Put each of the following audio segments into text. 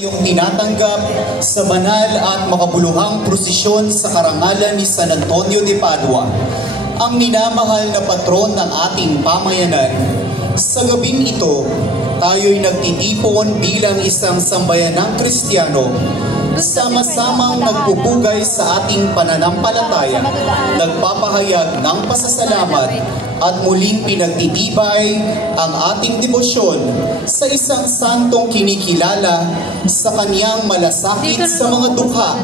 Yung tinatanggap sa banal at makabuluhang prosesyon sa karangalan ni San Antonio de Padua, ang minamahal na patron ng ating pamayanan. Sa gabing ito, tayo'y nagtitipon bilang isang sambayanang Kristiyano, sama-samang nagpupugay sa ating pananampalataya, nagpapahayag ng pasasalamat at muling pinagtitibay ang ating debosyon sa isang santong kinikilala sa kaniyang malasakit sa mga dukha,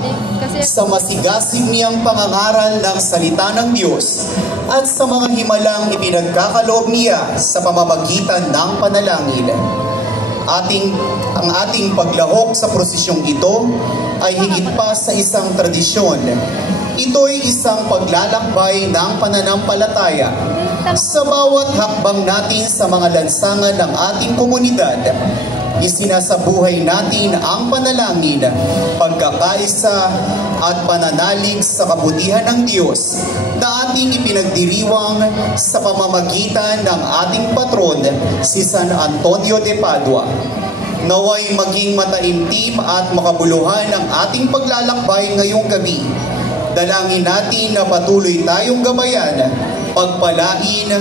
sa masigasig niyang pangangaral ng salita ng Diyos, at sa mga himalang ipinagkakaloob niya sa pamamagitan ng panalangin. Ang ating paglahok sa prosesyong ito ay higit pa sa isang tradisyon. Ito'y isang paglalakbay ng pananampalataya. Sa bawat hakbang natin sa mga lansangan ng ating komunidad, isinasabuhay natin ang panalangin, pagkakaisa at pananalig sa kabutihan ng Diyos na ating ipinagdiriwang sa pamamagitan ng ating patron, si San Antonio de Padua. Naway maging mataimtim at makabuluhan ang ating paglalakbay ngayong gabi. Dalangin natin na patuloy tayong gabayan, pagpalain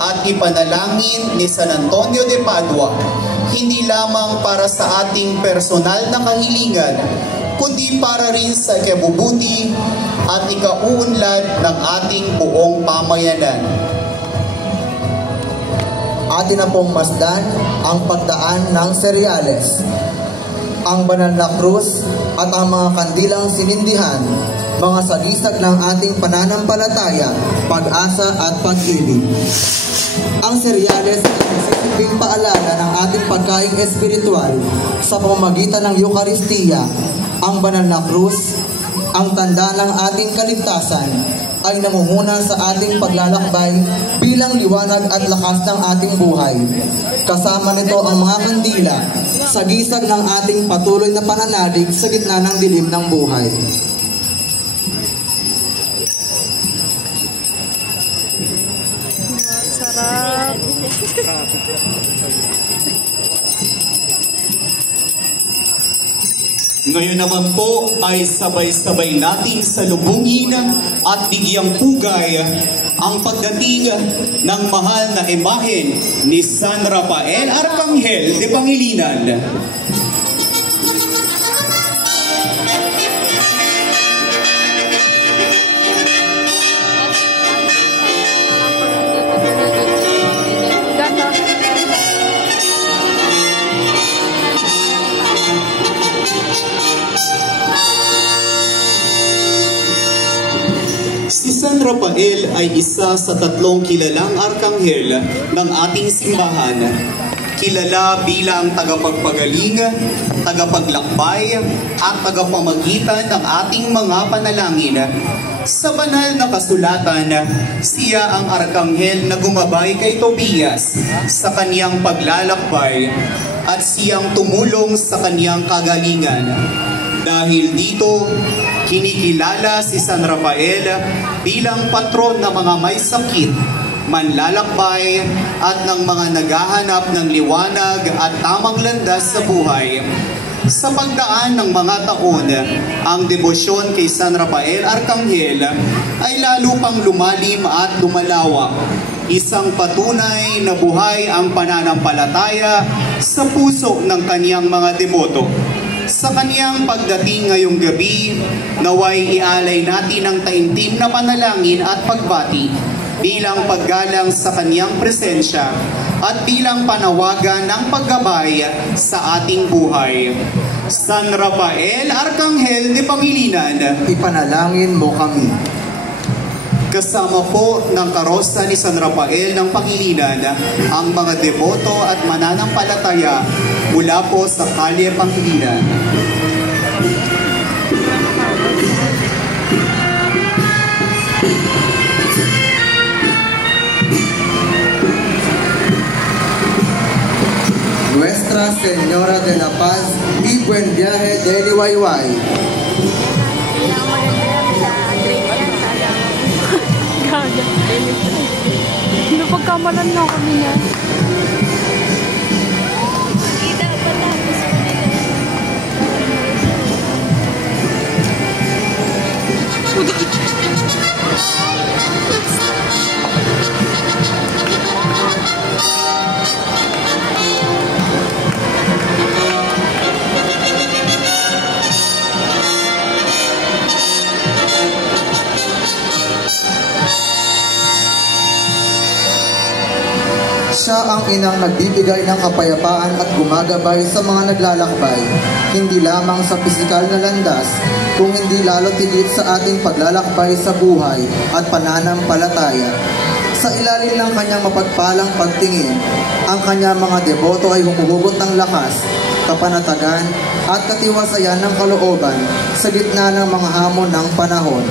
at ipanalangin ni San Antonio de Padua, hindi lamang para sa ating personal na kahilingan, kundi para rin sa ikabubuti at ikauunlad ng ating buong pamayanan. Atin na pong masdan ang pagdaan ng seryales, ang banal na krus at ang mga kandilang sinindihan, mga sagisag ng ating pananampalataya, pag-asa at pag-ibig. Ang seryales ay nagsisilbing paalala ng ating pagkaing espiritual sa pamamagitan ng Eucharistia. Ang banal na krus, ang tanda ng ating kaligtasan, ay nangunguna sa ating paglalakbay bilang liwanag at lakas ng ating buhay. Kasama nito ang mga kandila, sagisag ng ating patuloy na pananalig sa gitna ng dilim ng buhay. Sarap. Ngayon naman po ay sabay-sabay nating salubungin at bigyang pugay ang pagdating ng mahal na imahen ni San Rafael Arcangel de Pangilinan. Si San Rafael ay isa sa tatlong kilalang arkanghel ng ating simbahan. Kilala bilang tagapagpagaling, tagapaglakbay, at tagapamagitan ng ating mga panalangin. Sa banal na kasulatan, siya ang arkanghel na gumabay kay Tobias sa kaniyang paglalakbay at siyang tumulong sa kaniyang kagalingan. Dahil dito, kinikilala si San Rafael bilang patron ng mga may sakit, manlalakbay at ng mga naghahanap ng liwanag at tamang landas sa buhay. Sa pagdaan ng mga taon, ang debosyon kay San Rafael Arcangel ay lalo pang lumalim at lumalawak. Isang patunay na buhay ang pananampalataya sa puso ng kaniyang mga deboto. Sa kaniyang pagdating ngayong gabi, naway ialay natin ang taimtim na panalangin at pagbati bilang paggalang sa kaniyang presensya at bilang panawagan ng paggabay sa ating buhay. San Rafael Arcangel de Pangilinan, ipanalangin mo kami. Kasama po ng karosa ni San Rafael ng Pangilinan ang mga deboto at mananampalataya mula po sa Kalye Pangilinan. Nuestra Señora de la Paz y buen viaje de Liwayway. Napagkamalan na kami niyan. ang inang nagbibigay ng kapayapaan at gumagabay sa mga naglalakbay, hindi lamang sa pisikal na landas, kung hindi lalo tigit sa ating paglalakbay sa buhay at pananampalataya. Sa ilalim ng kanyang mapagpalang pagtingin, ang kanyang mga deboto ay humuhugot ng lakas, kapanatagan at katiwasayan ng kalooban sa gitna ng mga hamon ng panahon.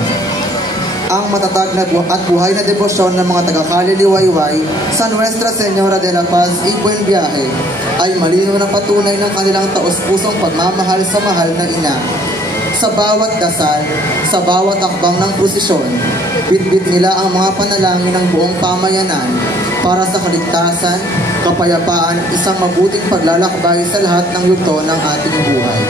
Ang matatag na at buhay na debosyon ng mga taga-Kaliliwayway sa Nuestra Señora de la Paz y Buen Viaje ay malinaw na patunay ng kanilang taos-pusong pagmamahal sa mahal na ina. Sa bawat dasal, sa bawat akbang ng prosesyon, bitbit nila ang mga panalangin ng buong pamayanan para sa kaligtasan, kapayapaan, isang mabuting paglalakbay sa lahat ng yugto ng ating buhay.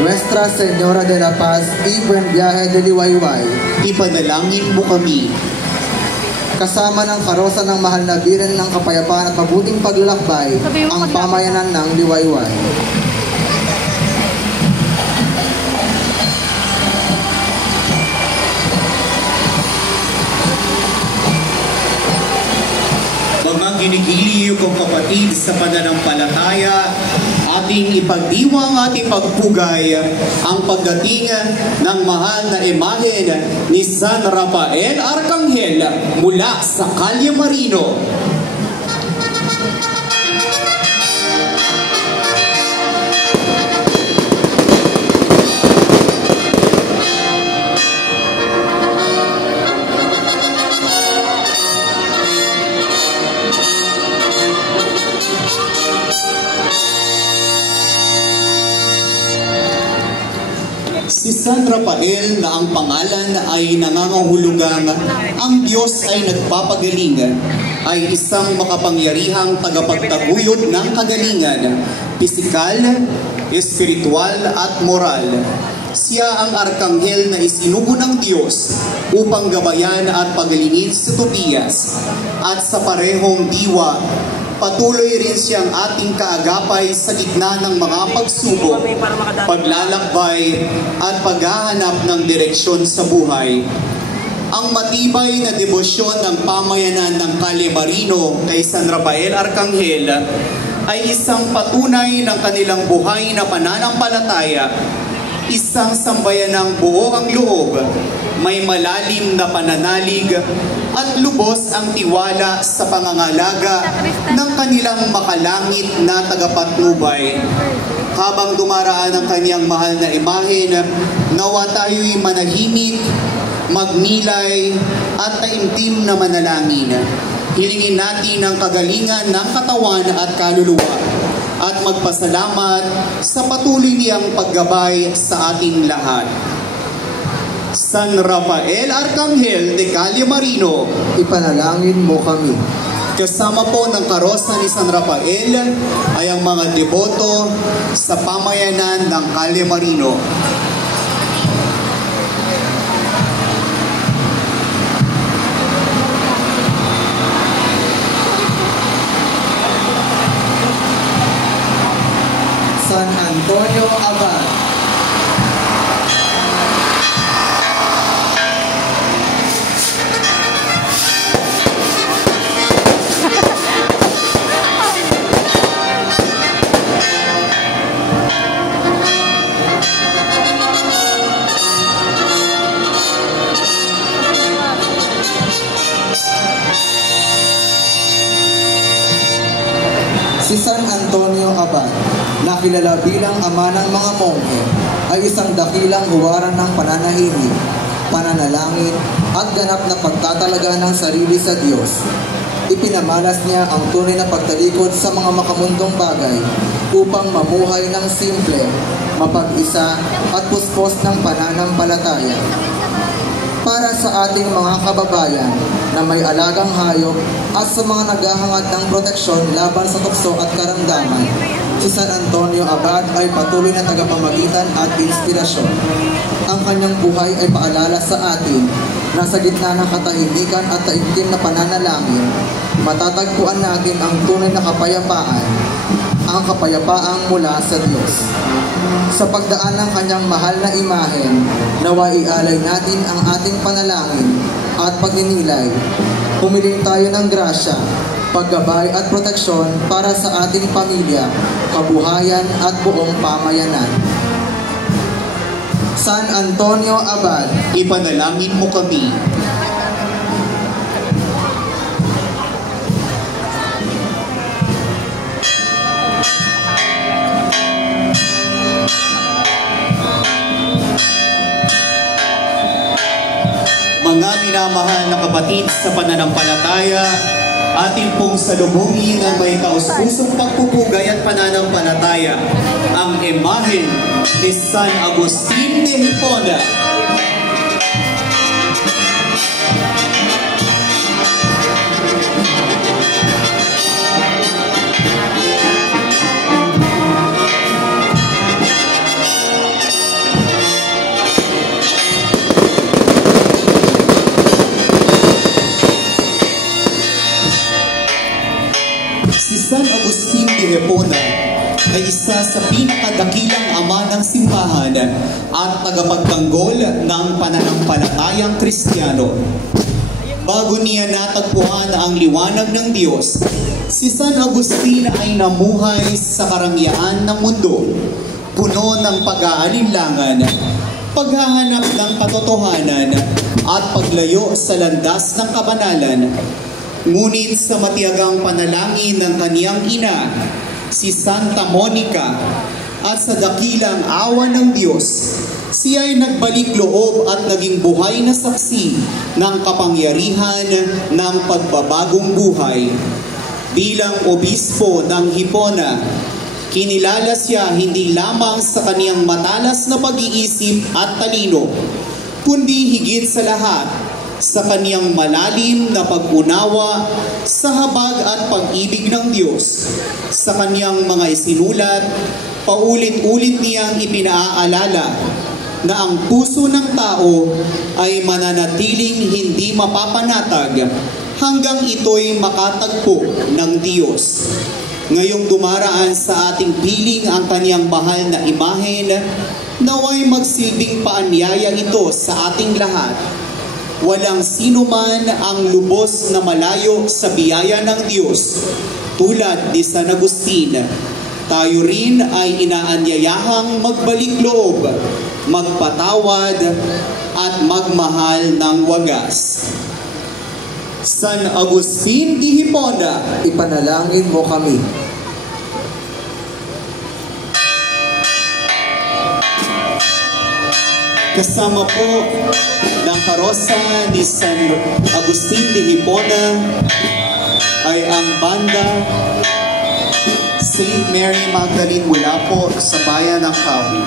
Nuestra Señora de la Paz y Buen Viaje de Liwayway, ipanalangin mo kami. Kasama ng karosa ng mahal na biren ng kapayapaan at mabuting paglalakbay, ang pamayanan ng Liwayway. Mga kinikili kong kapatid sa pananampalataya, ating ipagdiwang ating pagpugay ang pagdating ng mahal na imahen ni San Rafael Arcangel mula sa Calle Marino. Si San Rafael na ang pangalan ay nangangahulugang ang Diyos ay nagpapagaling, ay isang makapangyarihang tagapagtaguyod ng kagalingan, pisikal, espiritual at moral. Siya ang arkanghel na isinugo ng Diyos upang gabayan at pagalingin si Tobias, at sa parehong diwa, patuloy rin siyang ating kaagapay sa gitna ng mga pagsubok, paglalakbay at paghahanap ng direksyon sa buhay. Ang matibay na debosyon ng pamayanan ng Calle Marino kay San Rafael Arcangel ay isang patunay ng kanilang buhay na pananampalataya, isang sambayan ng buo ang loob, may malalim na pananalig at lubos ang tiwala sa pangangalaga ng kanilang makalangit na tagapatnubay. Habang dumaraan ang kanyang mahal na imahen, nawa tayo'y manahimik, magnilay at taimtim na manalangin. Hilingin natin ang kagalingan ng katawan at kaluluwa at magpasalamat sa patuloy niyang paggabay sa ating lahat. San Rafael Arcangel de Calle Marino, ipanalangin mo kami. Kasama po ng karosa ni San Rafael ay ang mga deboto sa pamayanan ng Calle Marino. San Antonio Abad, si San Antonio Abad, nakilala bilang ama ng mga monghe, ay isang dakilang huwaran ng pananahimik, pananalangin at ganap na pagtatalaga ng sarili sa Diyos. Ipinamalas niya ang tunay na pagtalikod sa mga makamundong bagay upang mamuhay ng simple, mapag-isa at puspos ng pananampalataya. Para sa ating mga kababayan na may alagang hayop at sa mga naghahangad ng proteksyon laban sa tukso at karamdaman, si San Antonio Abad ay patuloy na tagapamagitan at inspirasyon. Ang kanyang buhay ay paalala sa atin na sa gitna ng katahimikan at taimtim na pananalangin, matatagpuan natin ang tunay na kapayapaan, ang kapayapaang mula sa Diyos. Sa pagdaan ng kanyang mahal na imahen, nawa ialay natin ang ating panalangin at pagninilay. Humiling tayo ng grasya paggabay at proteksyon para sa ating pamilya, kabuhayan at buong pamayanan. San Antonio Abad, Ipanalangin mo kami. Mga minamahal na kapatid sa pananampalataya, atin pong salubungin ang may taus-pusong pagpupugay at pananampalataya, ang imahen ni San Agustin de Hipona. Si San Agustin de Hipona ay isa sa pinakadakilang ama ng simbahan at tagapagtanggol ng pananampalatayang Kristiyano. Bago niya natagpuan ang liwanag ng Diyos, si San Agustin ay namuhay sa karangyaan ng mundo, puno ng pag-aalinlangan, paghahanap ng katotohanan at paglayo sa landas ng kabanalan. Ngunit sa matiyagang panalangin ng kaniyang ina, si Santa Monica, at sa dakilang awa ng Diyos, siya ay nagbalik loob at naging buhay na saksi ng kapangyarihan ng pagbabagong buhay. Bilang obispo ng Hipona, kinilala siya hindi lamang sa kaniyang matalas na pag-iisip at talino, kundi higit sa lahat sa kaniyang malalim na pag-unawa sa habag at pag-ibig ng Diyos. Sa kaniyang mga isinulat, paulit-ulit niyang ipinaalala na ang puso ng tao ay mananatiling hindi mapapanatag hanggang ito'y makatagpo ng Diyos. Ngayong dumaraan sa ating piling ang kaniyang mahal na imahen, naway magsilbing paanyaya ito sa ating lahat. Walang sino man ang lubos na malayo sa biyaya ng Diyos, tulad ni San Agustin. Tayo rin ay inaanyayahang magbalik loob, magpatawad, at magmahal ng wagas. San Agustin de Hipona, ipanalangin mo kami. Kasama po ng karosa ni San Agustin de Hipona ay ang banda St. Mary Magdalene mula po sa bayan ng Kawi.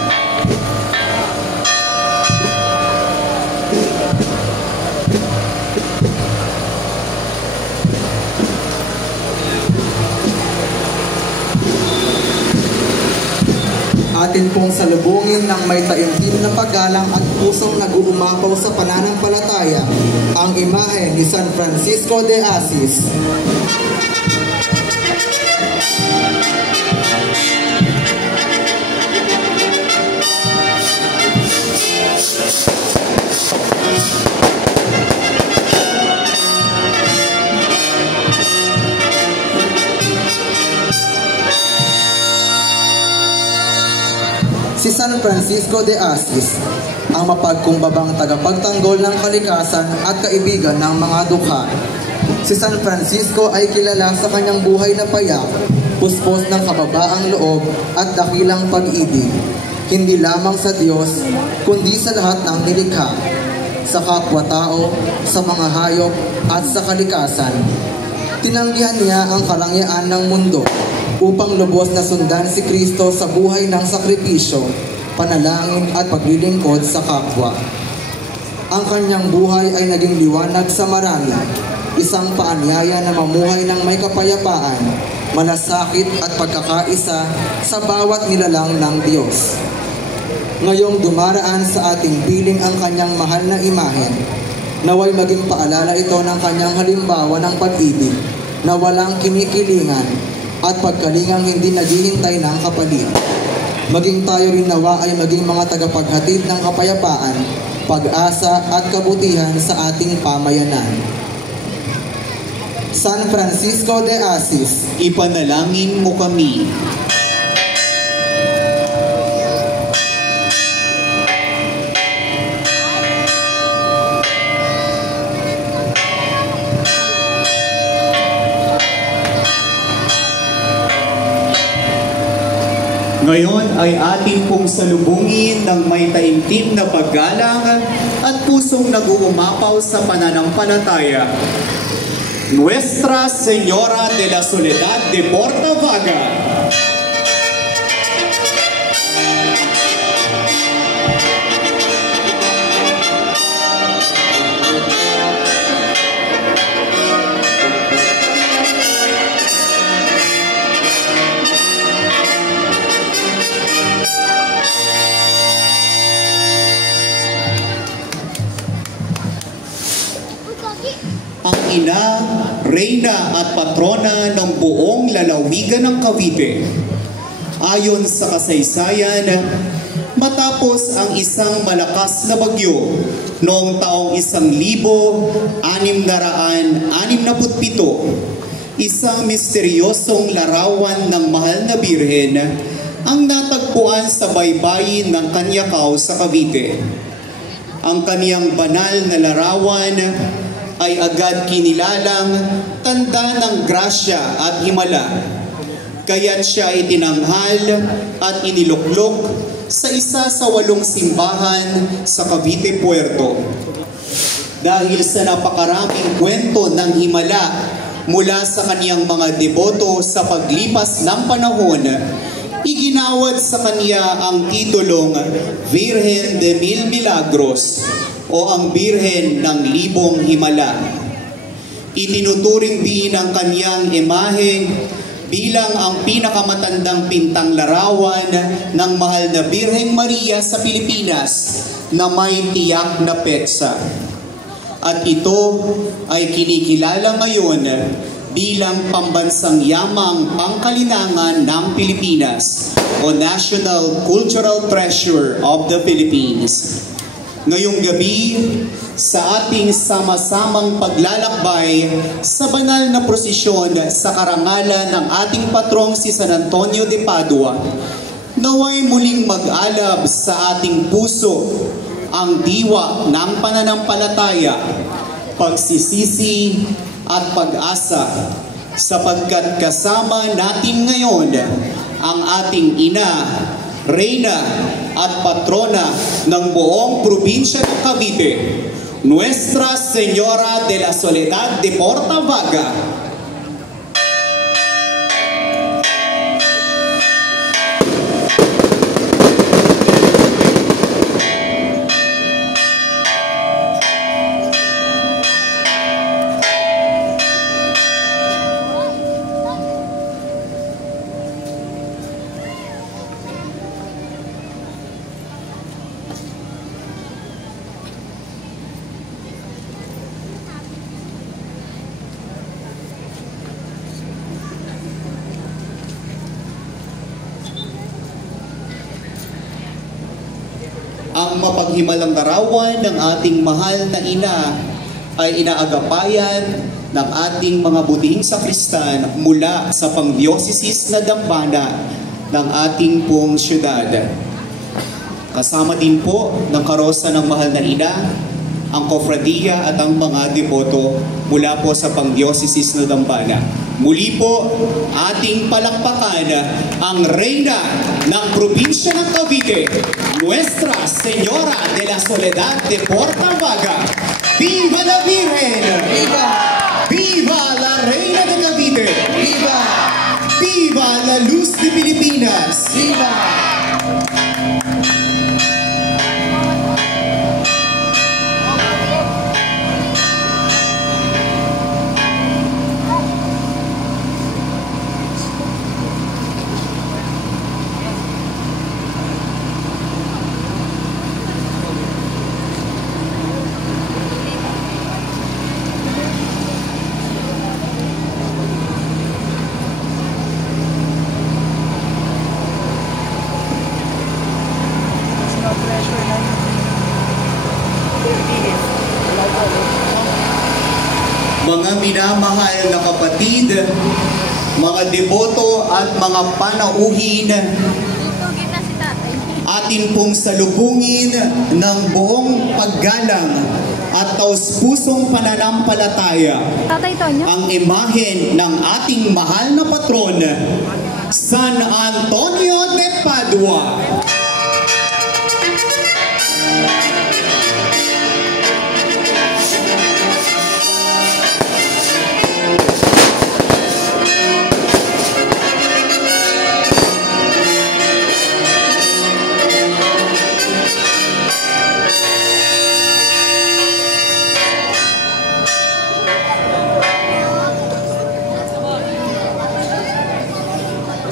Atin pong salubungin ng may taimtim na paggalang at pusong nag-uumapaw sa pananampalataya ang imahe ni San Francisco de Assis. Si San Francisco de Assis, ang mapagkumbabang tagapagtanggol ng kalikasan at kaibigan ng mga dukha. Si San Francisco ay kilala sa kanyang buhay na payak, puspos ng kababaang loob at dakilang pag-ibig, hindi lamang sa Diyos, kundi sa lahat ng nilikha, sa kapwa-tao, sa mga hayop at sa kalikasan. Tinanggihan niya ang karangyaan ng mundo upang lubos na sundan si Kristo sa buhay ng sakripisyo, panalangin at paglilingkod sa kapwa. Ang kanyang buhay ay naging liwanag sa marami, isang paanyaya na mamuhay ng may kapayapaan, malasakit at pagkakaisa sa bawat nilalang ng Diyos. Ngayong dumaraan sa ating piling ang kanyang mahal na imahen, naway maging paalala ito ng kanyang halimbawa ng pag-ibig na walang kinikilingan at pagkalingang hindi naghihintay ng kapalit. Maging tayo rin nawa ay maging mga tagapaghatid ng kapayapaan, pag-asa at kabutihan sa ating pamayanan. San Francisco de Assis, ipanalangin mo kami. Ngayon ay ating pong salubungin ng may taimtim na paggalang at pusong nag-uumapaw sa pananampalataya. Nuestra Señora de la Soledad de Portavaga. Ang ina, reyna at patrona ng buong lalawigan ng Cavite. Ayon sa kasaysayan, matapos ang isang malakas na bagyo noong taong 1667, isang misteryosong larawan ng mahal na birhen ang natagpuan sa baybayin ng Kanyakaw sa Cavite. Ang kaniyang banal na larawan ay agad kinilalang tanda ng grasya at himala. Kaya't siya itinanghal at iniluklok sa isa sa 8 simbahan sa Cavite Puerto. Dahil sa napakaraming kwento ng himala mula sa kaniyang mga deboto sa paglipas ng panahon, iginawad sa kaniya ang titulong Virgen de Mil Milagros o ang Birhen ng Libong Himala. Itinuturing din ang kanyang imahe bilang ang pinakamatandang pintang larawan ng mahal na Birheng Maria sa Pilipinas na may tiyak na petsa. At ito ay kinikilala ngayon bilang pambansang yamang pangkalinangan ng Pilipinas o National Cultural Treasure of the Philippines. Ngayong gabi, sa ating sama-samang paglalakbay sa banal na prosesyon sa karangalan ng ating patrong si San Antonio de Padua, naway muling mag-alab sa ating puso ang diwa ng pananampalataya, pagsisisi at pag-asa, sapagkat kasama natin ngayon ang ating ina, reyna at patrona ng buong probinsya ng Cavite, Nuestra Señora de la Soledad de Portavaga. Ang mapaghimalang larawan ng ating mahal na ina ay inaagapayan ng ating mga butihing sakristan mula sa pangdiocesis na dambana ng ating pong syudad. Kasama din po ng karosa ng mahal na ina, ang kofradiya at ang mga deboto mula po sa pangdiocesis na dambana. Muli po, ating palakpakan ang reyna ng probinsya ng Cavite, Nuestra Señora de la Soledad de Portavaga. Viva la Virgen! Viva! Viva la Reina de Cavite! Viva! Viva la Luz de Pilipinas! Viva! Mga minamahal na kapatid, mga deboto at mga panauhin, atin pong salubungin ng buong paggalang at taus-pusong pananampalataya ang imahen ng ating mahal na patron, San Antonio de Padua.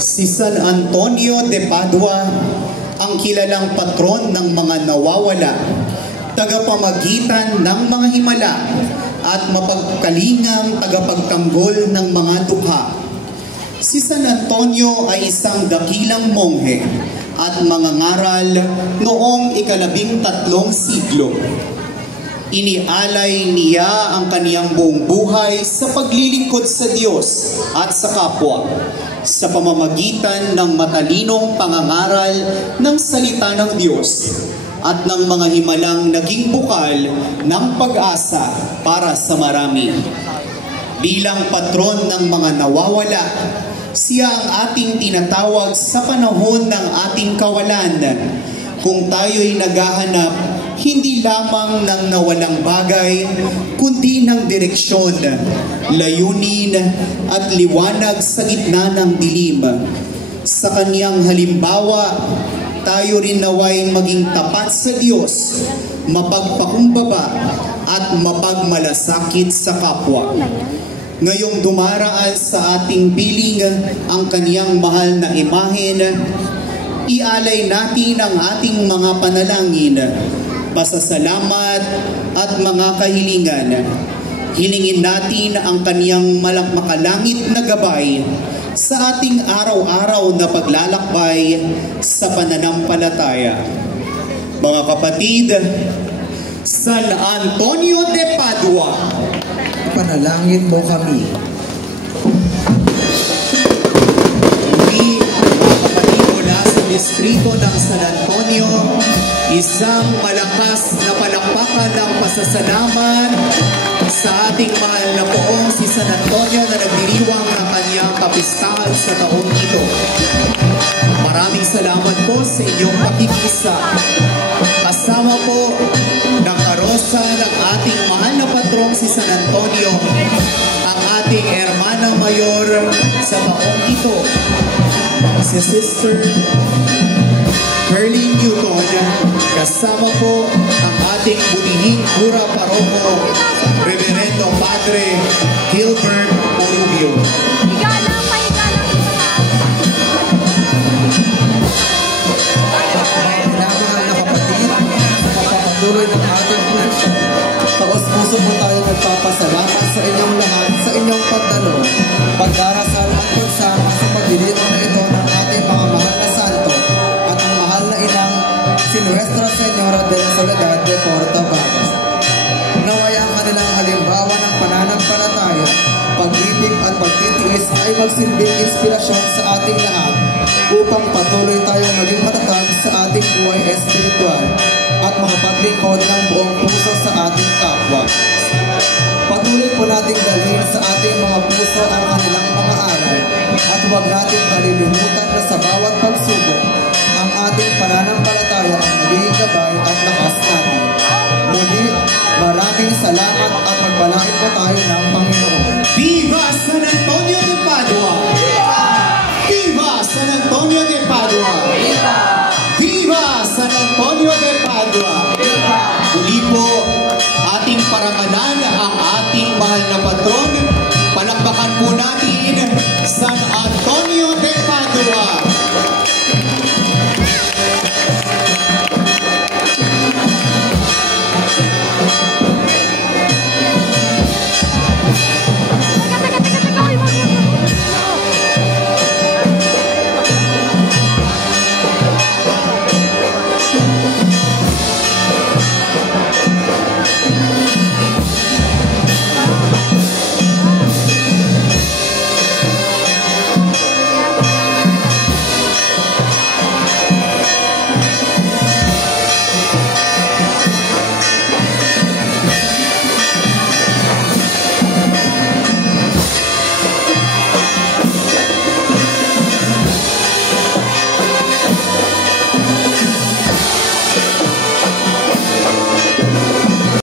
Si San Antonio de Padua, ang kilalang patron ng mga nawawala, tagapamagitan ng mga himala, at mapagkalingang tagapagtanggol ng mga dukha. Si San Antonio ay isang dakilang monghe at mangangaral noong ika-13 siglo. Inialay niya ang kaniyang buong buhay sa paglilingkod sa Diyos at sa kapwa, sa pamamagitan ng matalinong pangangaral ng salita ng Diyos at ng mga himalang naging bukal ng pag-asa para sa marami. Bilang patron ng mga nawawala, siya ang ating tinatawag sa panahon ng ating kawalan, kung tayo'y naghahanap hindi lamang ng nawalang bagay, kundi ng direksyon, layunin at liwanag sa gitna ng dilim. Sa kaniyang halimbawa, tayo rin naway maging tapat sa Diyos, mapagpakumbaba at mapagmalasakit sa kapwa. Ngayong dumaraan sa ating piling ang kaniyang mahal na imahen, ialay natin ang ating mga panalangin, pasasalamat at mga kahilingan. Hilingin natin ang kaniyang makalangit na gabay sa ating araw-araw na paglalakbay sa pananampalataya. Mga kapatid, San Antonio de Padua, panalangin mo kami. Distrito ng San Antonio, isang malakas na palakpakan ng pasasalamat sa ating mahal na poong si San Antonio na nagdiriwang ng kanyang kapistahan sa taong ito. Maraming salamat po sa inyong pakikisa. Kasama po ng karosa ng ating mahal na patrong si San Antonio, ang ating Hermana Mayor sa taong ito, si Sister Perlin Newton, kasama po ang ating bunihing Kura Paroko, Reverendo Padre Gilbert Orubio. Minamahal na kapatid, mapapatuloy ng ating puso. Taos-puso po tayo nagpapasalamat sa inyong lahat, sa inyong pagdalo, pagdarasal at pagsama sa pagdiriwang na ito ng ating mga mahal na santo at ang mahal na inang si Nuestra Señora de la Soledad de Portabagas. Naway ang kanilang halimbawa ng pananampalataya, pag-ibig at pagtitiis ay magsilbing inspirasyon sa ating lahat upang patuloy tayong maging matatag sa ating buhay espiritual at makapaglingkod ng buong puso sa ating kapwa. Patuloy po nating dalhin sa ating mga puso ang kanilang mga aral at huwag nating kalilimutan na sa bawat pagsubok ang ating pananampalataya ang magiging gabay at lakas natin. Muli, maraming salamat at magpalain po tayo ng Panginoon.